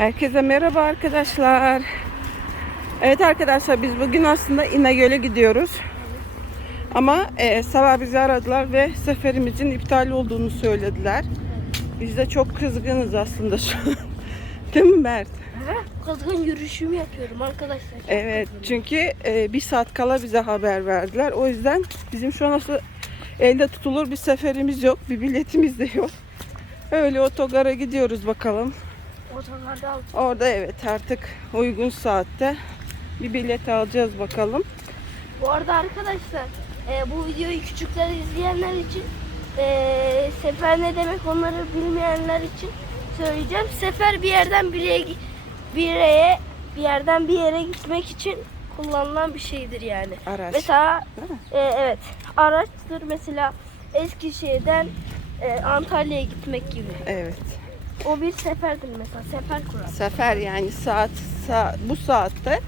Herkese merhaba arkadaşlar. Evet arkadaşlar biz bugün aslında İnegöl'e gidiyoruz. Ama e, sabah bizi aradılar ve seferimizin iptal olduğunu söylediler. Biz de çok kızgınız aslında şu an. Değil mi Mert? Kazgan yürüyüşümü yapıyorum arkadaşlar. Evet çünkü e, bir saat kala bize haber verdiler. O yüzden bizim şu an nasıl elde tutulur bir seferimiz yok. Bir biletimiz de yok. Öyle otogara gidiyoruz bakalım. Orada evet artık uygun saatte bir bilet alacağız bakalım. Bu arada arkadaşlar e, bu videoyu küçükler izleyenler için e, sefer ne demek onları bilmeyenler için söyleyeceğim. Sefer bir yerden bir yere, bir yere bir yerden bir yere gitmek için kullanılan bir şeydir yani. Araç. Mesela e, evet araçtır mesela Eskişehir'den e, Antalya'ya gitmek gibi. Evet. O bir seferdir mesela sefer kurar. Sefer yani saat, sa- bu saatte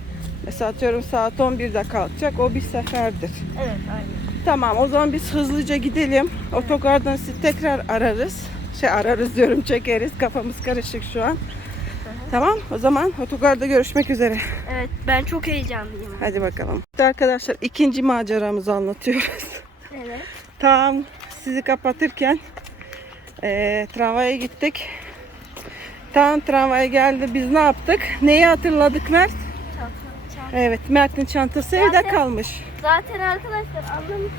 mesela atıyorum saat 11'de kalkacak o bir seferdir. Evet aynen. Tamam o zaman biz hızlıca gidelim. Otogardan sizi tekrar ararız. Şey ararız diyorum çekeriz. Kafamız karışık şu an. Tamam o zaman otogarda görüşmek üzere. Evet ben çok heyecanlıyım. Hadi bakalım. Arkadaşlar ikinci maceramızı anlatıyoruz. Evet. Tam sizi kapatırken eee tramvaya gittik. Tam tramvay geldi. Biz ne yaptık? Neyi hatırladık Mert? Evet Mert'in çantası evde Zaten- kalmış. Zaten arkadaşlar anlamışsınız.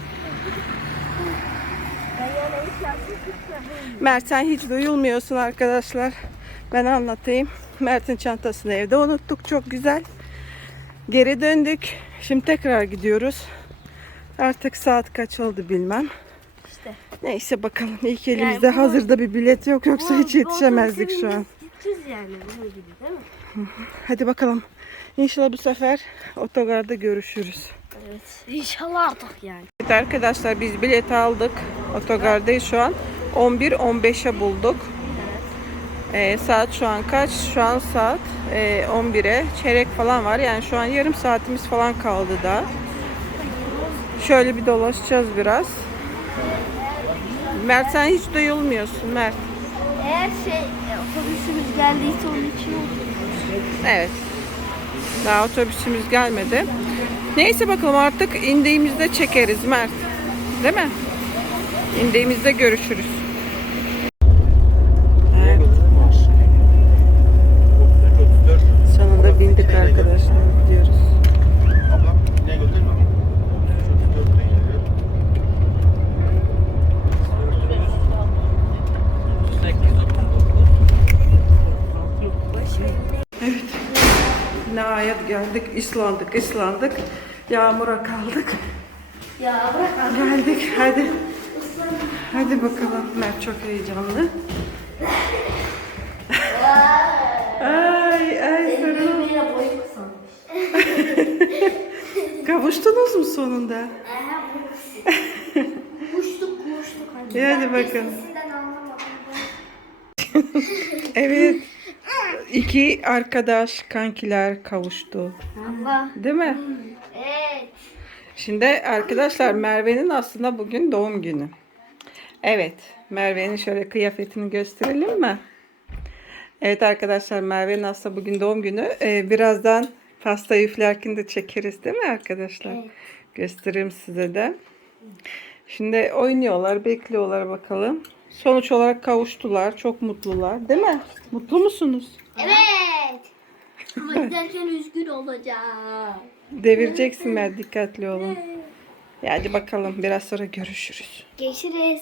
Yani. Mert sen hiç duyulmuyorsun arkadaşlar. Ben anlatayım. Mert'in çantasını evde unuttuk. Çok güzel. Geri döndük. Şimdi tekrar gidiyoruz. Artık saat kaç oldu bilmem. İşte. Neyse bakalım. İlk elimizde bu- hazırda bir bilet yok. Yoksa Bu- hiç bu yetişemezdik otobüsün şu an. Gideceğiz yani bunun gibi değil mi? Hadi bakalım. İnşallah bu sefer otogarda görüşürüz. Evet. İnşallah artık yani. Evet arkadaşlar biz bilet aldık. Otogardayız şu an. 11-15'e bulduk. Ee, saat şu an kaç? Şu an saat e, 11'e çeyrek falan var. Yani şu an yarım saatimiz falan kaldı da. Şöyle bir dolaşacağız biraz. Mert sen hiç duyulmuyorsun Mert. Eğer şey otobüsümüz geldiyse onun için. Evet. Daha otobüsümüz gelmedi. Neyse bakalım artık indiğimizde çekeriz Mert. Değil mi? İndiğimizde görüşürüz. Evet. Sonunda bindik arkadaşlar. Gidiyoruz. Ablam ne gördün mü? İslandık, ıslandık. Yağmura kaldık. Ya bırak Geldik. Hadi. Hadi bakalım. Mert çok heyecanlı. ay ay sarıl. Kavuştunuz mu sonunda? Kuştuk kuştuk. İyi, hadi bakalım. Evet. İki arkadaş kankiler kavuştu. Allah. Değil mi? Evet. Şimdi arkadaşlar Merve'nin aslında bugün doğum günü. Evet. Merve'nin şöyle kıyafetini gösterelim mi? Evet arkadaşlar Merve'nin aslında bugün doğum günü. Ee, birazdan pasta üflerken de çekeriz değil mi arkadaşlar? Evet. Göstereyim size de. Şimdi oynuyorlar, bekliyorlar bakalım. Sonuç olarak kavuştular. Çok mutlular. Değil mi? Mutlu musunuz? Evet. Ama giderken üzgün olacağım. Devireceksin ben dikkatli olun. Ya Hadi bakalım biraz sonra görüşürüz. Geçiriz.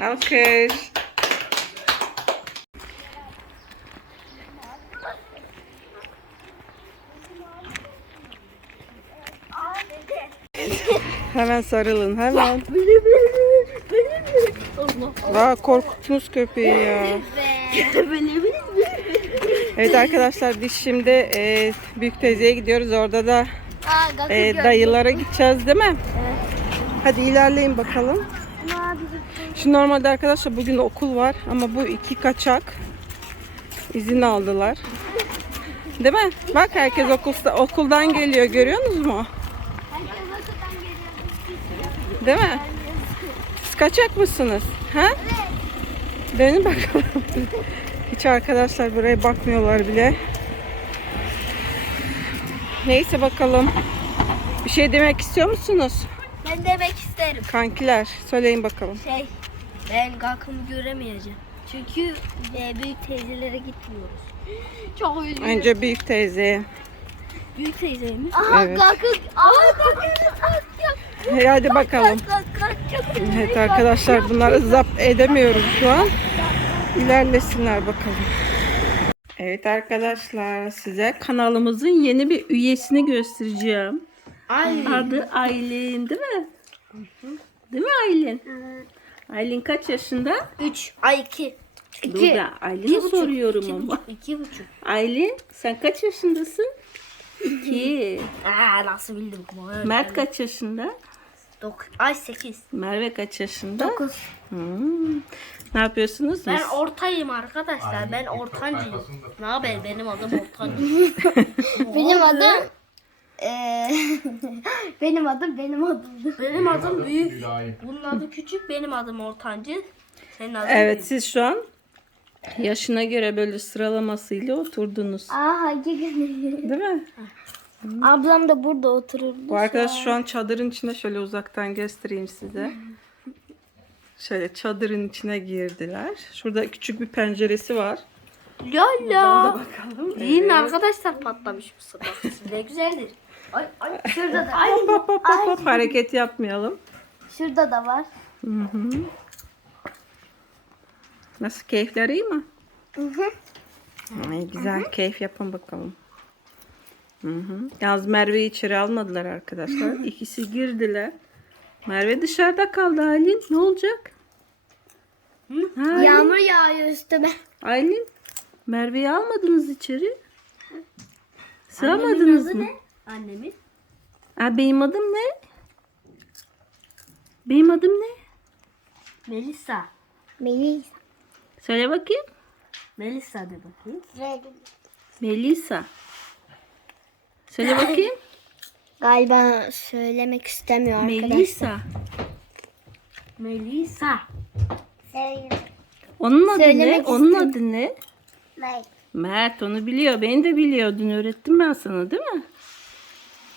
Alkış. Hemen sarılın hemen. Aa, korkuttunuz köpeği ya. Evet arkadaşlar biz şimdi e, büyük teyzeye gidiyoruz. Orada da e, dayılara gideceğiz değil mi? Hadi ilerleyin bakalım. Şimdi normalde arkadaşlar bugün okul var ama bu iki kaçak izin aldılar. Değil mi? Bak herkes okulda, okuldan geliyor görüyorsunuz mu? Değil mi? Çıkacak mısınız? Ha? Dönün bakalım. Hiç arkadaşlar buraya bakmıyorlar bile. Neyse bakalım. Bir şey demek istiyor musunuz? Ben demek isterim. Kankiler söyleyin bakalım. Şey, ben kankımı göremeyeceğim. Çünkü e, büyük teyzelere gitmiyoruz. Çok üzgünüm. Önce büyük teyze. Büyük teyze mi? Aha Evet. kankı. Aha kankı. Hey, Hadi bakalım. Evet arkadaşlar bunları zapt edemiyorum şu an. İlerlesinler bakalım. Evet arkadaşlar size kanalımızın yeni bir üyesini göstereceğim. Ay. Adı Aylin değil mi? Değil mi Aylin? Aylin kaç yaşında? 3 ay 2. Dur da Aylin'e soruyorum ama. 2 buçuk. Aylin sen kaç yaşındasın? İki. Aa nasıl bildim bunu? Mert kaç yaşında? Dok ay 8. Merve kaç yaşında? 9. Hmm. Ne yapıyorsunuz? Ben Biz- ortayım arkadaşlar. Ben ortancıyım. Ne haber? Benim adım ortancı. Benim adım eee, benim adım benim adım. benim adım büyük. Bunun adı küçük. Benim adım ortancı. Senin adın Evet büyük. siz şu an yaşına göre böyle sıralamasıyla oturdunuz. Aa hangi? Değil mi? Ablam da burada oturur. Bu arkadaş şu an çadırın içinde şöyle uzaktan göstereyim size. Şöyle çadırın içine girdiler. Şurada küçük bir penceresi var. Lala. Bakalım. Yiyin arkadaşlar patlamış mısır. Bak ne güzeldir. Ay ay şurada da. Ay. Hop hop hop hop hop hareket yapmayalım. Şurada da var. Hı hı. Nasıl keyifler iyi mi? Hı hı. Ay, güzel keyif yapın bakalım. Hı hı. Yalnız Merve'yi içeri almadılar arkadaşlar. İkisi girdiler. Merve dışarıda kaldı Aylin. Ne olacak? Ha, Aylin, Yağmur yağıyor üstüme. Aylin, Merve'yi almadınız içeri. Sığamadınız mı? Annemin. Ha, benim adım ne? Benim adım ne? Melisa. Melis. Söyle bakayım. Melisa de bakayım. Melisa. Söyle bakayım. Galiba söylemek istemiyor arkadaşlar. Melisa. Melisa. Onun adı ne? Söylemek Onun istem- adı ne? Mert onu biliyor. Beni de biliyor. Dün öğrettim ben sana değil mi?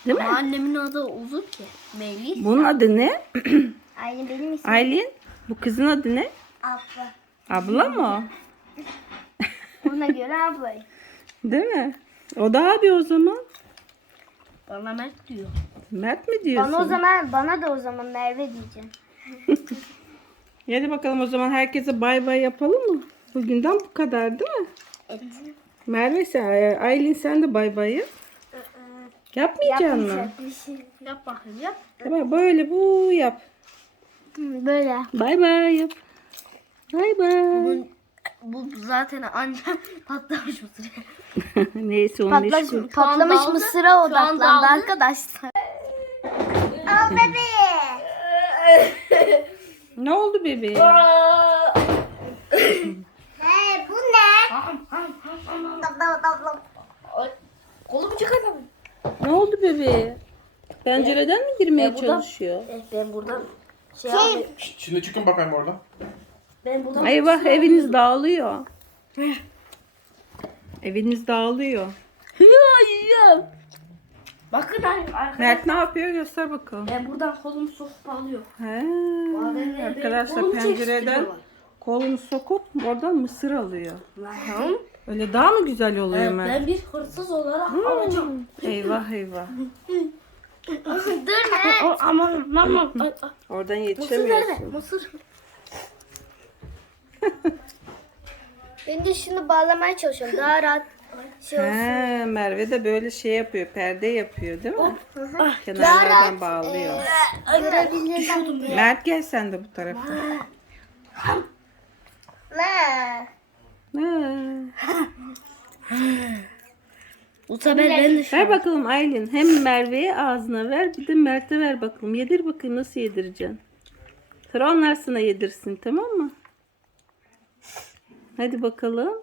Değil mi? Ama annemin adı uzun ki. Melisa. Bunun adı ne? Aynı benim ismim. Aylin. Bu kızın adı ne? Abla. Abla mı o? Ona göre ablayım. Değil mi? O da abi o zaman. Bana Mert diyor. Mert mi diyorsun? Bana o zaman bana da o zaman Merve diyeceğim. Hadi bakalım o zaman herkese bay bay yapalım mı? Bugünden bu kadar değil mi? Evet. Merve sen, Aylin sen de bay bay yap. Yapmayacaksın mı? Şey. Yap bakayım yap. Tamam böyle bu yap. Böyle. Bay bay yap. Bay bay. Bu, bu zaten ancak patlamış mısır. Neyse onu Patlamış, meşgul. patlamış aldı. mısıra odaklandı arkadaşlar. Al bebeği. Ne oldu bebeğim? He bu ne? Ay, Kolumu çıkartamam. Ne oldu bebeğe? Pencereden mi girmeye Ya buradan- çalışıyor? Eh, ben buradan şey, Şey, abi, Şimdi çıkın bakayım oradan. ben buradan Eyvah eviniz dağılıyor. Eviniz dağılıyor. Yiyeceğim. Bakın arkadaşlar. Mert ne yapıyor göster bakalım. Ben buradan kolumu sokup alıyorum. He, Bazen arkadaşlar kolumu pencereden çekiştiriyorlar. kolunu sokup oradan mısır alıyor. Lan. Öyle daha mı güzel oluyor Evet, Mert? ben bir hırsız olarak alacağım. Eyvah eyvah. Dur ne? Aman aman. Oradan Mısır nerede? yetişemiyorsun. Mısır. Ben de şunu bağlamaya çalışıyorum. Daha rahat şey olsun. He, Merve de böyle şey yapıyor, perde yapıyor değil mi? Kenarlardan bağlıyor. Görebilirim. diye. Mert gel sen de bu tarafa. Ne? Ha. Bu sefer ben de Ver bakalım Aylin. Hem Merve'ye ağzına ver bir de Mert'e ver bakalım. Yedir bakayım nasıl yedireceksin. Sıra onlar sana yedirsin tamam mı? Hadi bakalım.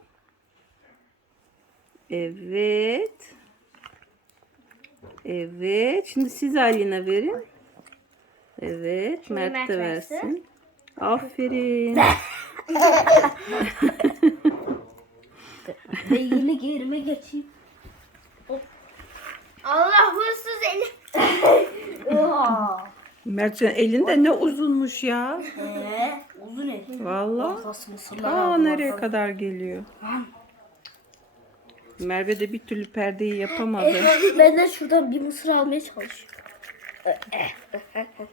Evet. Evet. Şimdi siz Aylin'e verin. Evet. Mert Mert de versin. versin. Aferin. Ben yine yerime geçeyim. Allah hırsız eli. Mert senin elinde ne uzunmuş ya. Uzun el. Mısırlar Aa nereye kadar geliyor? Merve de bir türlü perdeyi yapamadı. Ben de şuradan bir mısır almaya çalışıyorum.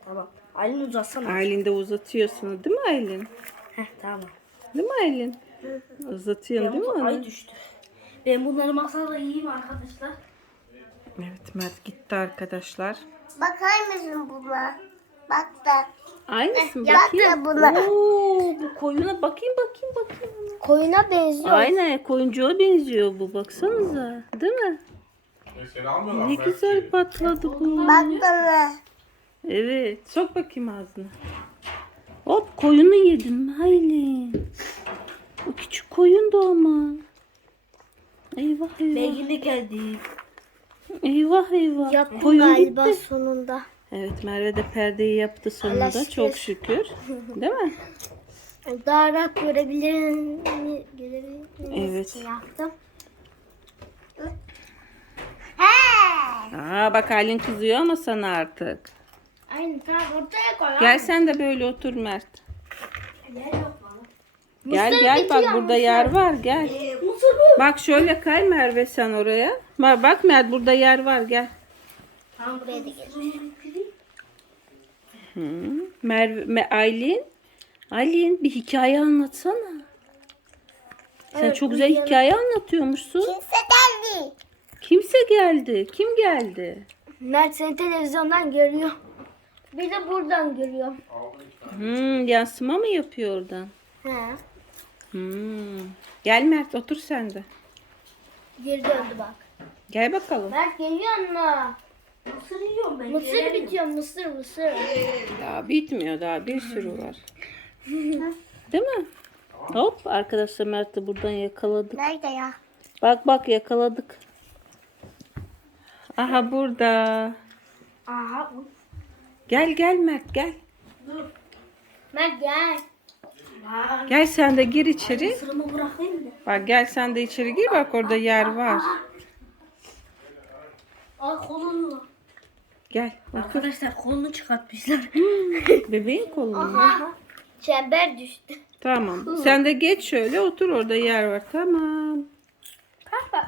tamam. Aylin uzatsana. Aylin de uzatıyorsun değil mi Aylin? Heh, tamam. Değil mi Aylin? Uzatıyorsun değil mi Ay düştü. Ben bunları masada yiyeyim arkadaşlar. Evet Mert gitti arkadaşlar. Bakar mısın buna? Bak da. Aynısı mı? Bak Bakayım. da buna. Oo, bu koyuna bakayım bakayım bakayım. Koyuna benziyor. Aynen koyuncuğa benziyor bu baksanıza. Değil mi? E. Ne güzel patladı bu. Bak bana. Evet. Sok bakayım ağzına. Hop koyunu yedin mi Aylin? O küçük koyundu ama. Eyvah Ben eyvah. yine geldim. Eyvah eyvah. Yattım Koyun galiba gitti. sonunda. Evet Merve de perdeyi yaptı Allah sonunda. şükür. Çok şükür. Değil mi? Daha rahat görebilirim. Evet. için Yaptım. Aa bak Aylin kızıyor ama sana artık. Aynı tamam ortaya koy. Gel sen de böyle otur Mert. Bana. Gel Mısır gel bak burada mısır. yer var gel. Mı? Bak şöyle kay Merve sen oraya. Bak Mert burada yer var gel. Tamam buraya da gel. Hı. Merve, Me- Aylin. Aylin bir hikaye anlatsana. Sen Evet, çok güzel uyuyalım. hikaye anlatıyormuşsun. Kimse geldi. Kimse geldi. Kim geldi? Mert seni televizyondan görüyor. Bir de buradan görüyor. Hmm, yansıma mı yapıyor oradan? He. Hmm. Gel Mert otur sen de. Geri döndü bak. Gel bakalım. Mert geliyor mu? Mısır yiyorum ben. Mısır bitiyor mısır mısır. Daha bitmiyor daha bir sürü var. Değil mi? Hop arkadaşlar Mert'i buradan yakaladık. Nerede ya? Bak bak yakaladık. Aha burada. Aha. bu- Gel gel Mert gel. Mert gel. Gel sen de gir içeri. Mısırımı bırakayım mı? Bak gel sen de içeri gir bak orada yer var. Aa kolunu. Gel. Bakın. Arkadaşlar kolunu çıkartmışlar. Hmm. Bebeğin kolunu. Aha. Çember düştü. Tamam. Sen de geç şöyle otur orada yer var. Tamam. Bak.